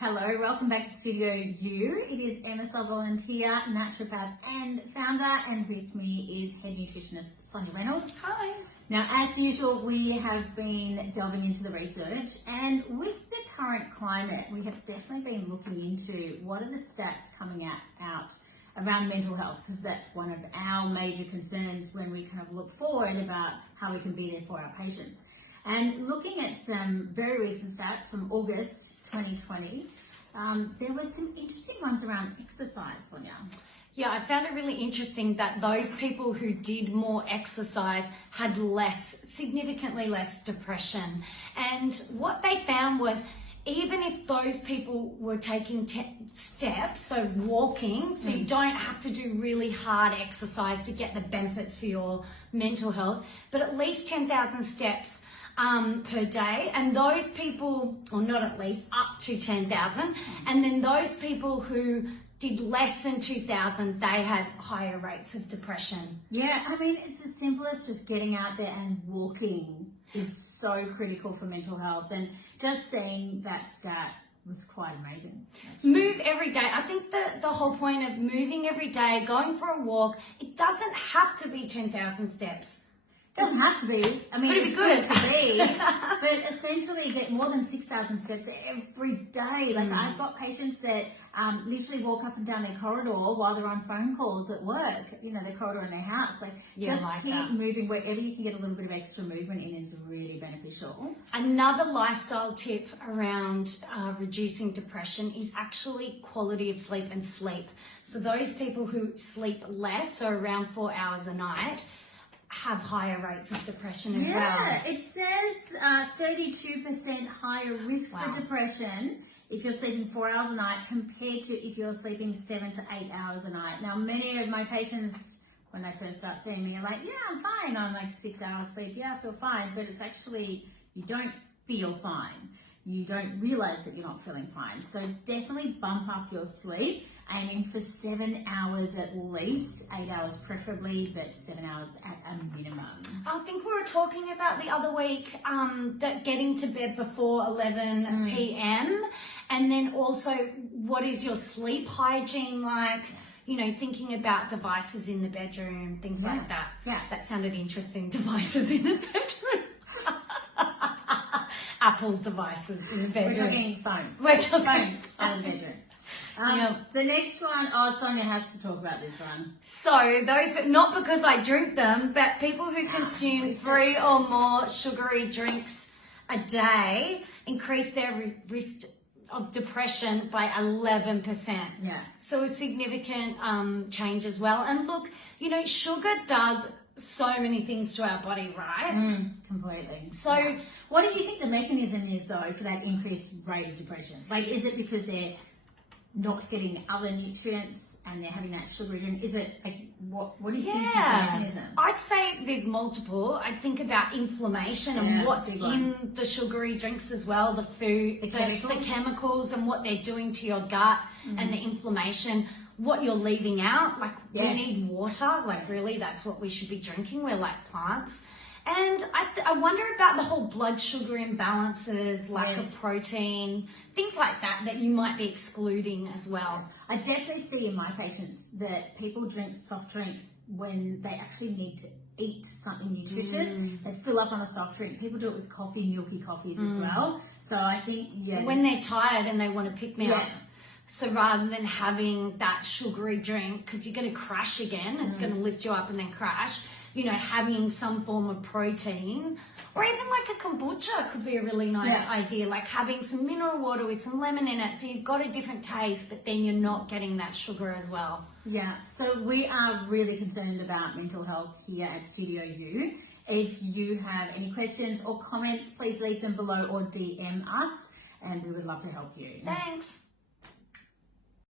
Hello, welcome back to Studio U. It is Emma Sutherland here, naturopath and founder, and with me is head nutritionist Sonya Reynolds. Hi. Now, as usual, we have been delving into the research, and with the current climate, we have definitely been looking into what are the stats coming out around mental health, because that's one of our major concerns when we kind of look forward about how we can be there for our patients. And looking at some very recent stats from August 2020, there were some interesting ones around exercise, Sonya. Yeah, I found it really interesting that those people who did more exercise had significantly less depression. And what they found was, even if those people were taking steps, so walking, so you don't have to do really hard exercise to get the benefits for your mental health, but at least 10,000 steps per day, and those people, or not at least, up to 10,000, and then those people who did less than 2,000, they had higher rates of depression. Yeah, I mean, it's as simple as just getting out there and walking is so critical for mental health, and just seeing that stat was quite amazing. Actually. Move every day. I think the whole point of moving every day, going for a walk, it doesn't have to be 10,000 steps. Doesn't have to be. I mean, it's good to be, but essentially get more than 6,000 steps every day. Like I've got patients that literally walk up and down their corridor while they're on phone calls at work. You know, their corridor in their house. Like just keep moving wherever you can get a little bit of extra movement in is really beneficial. Another lifestyle tip around reducing depression is actually quality of sleep and sleep. So those people who sleep less, so around 4 hours a night, have higher rates of depression as well. Yeah, it says 32% higher risk for depression if you're sleeping 4 hours a night compared to if you're sleeping 7 to 8 hours a night. Now, many of my patients, when they first start seeing me, are like, yeah, I'm fine. I'm like 6 hours sleep. Yeah, I feel fine. But it's actually, you don't feel fine. You don't realize that you're not feeling fine. So definitely bump up your sleep, aiming for 7 hours at least, 8 hours preferably, but 7 hours at a minimum. I think we were talking about the other week that getting to bed before 11 p.m. and then also what is your sleep hygiene like? You know, thinking about devices in the bedroom, things like that. Yeah. That sounded interesting, devices in the bedroom. Apple devices in the bedroom. We're talking phones. We're talking phones in the bedroom. The next one, Sonya has to talk about this one. So those, not because I drink them, but people who consume 3 or more sugary drinks a day increase their risk of depression by 11%. Yeah. So a significant change as well. And look, you know, sugar does so many things to our body, right? Completely. So what do you think the mechanism is, though, for that increased rate of depression? Like, is it because they're not getting other nutrients and they're having that sugary drink? Is it like, what do you think is the mechanism? I'd say there's multiple. I think about inflammation and what's in the sugary drinks as well, the food, the chemicals and what they're doing to your gut and the inflammation. What you're leaving out, like we need water, like really that's what we should be drinking. We're like plants. And I wonder about the whole blood sugar imbalances, lack of protein, things like that you might be excluding as well. I definitely see in my patients that people drink soft drinks when they actually need to eat something nutritious. They fill up on a soft drink. People do it with coffee, milky coffees as well. So I think, when they're tired and they want to pick me up. So rather than having that sugary drink, because you're going to crash again, it's going to lift you up and then crash, you know, having some form of protein, or even like a kombucha could be a really nice idea, like having some mineral water with some lemon in it, so you've got a different taste, but then you're not getting that sugar as well. Yeah, so we are really concerned about mental health here at Studio U. If you have any questions or comments, please leave them below or DM us, and we would love to help you. Thanks.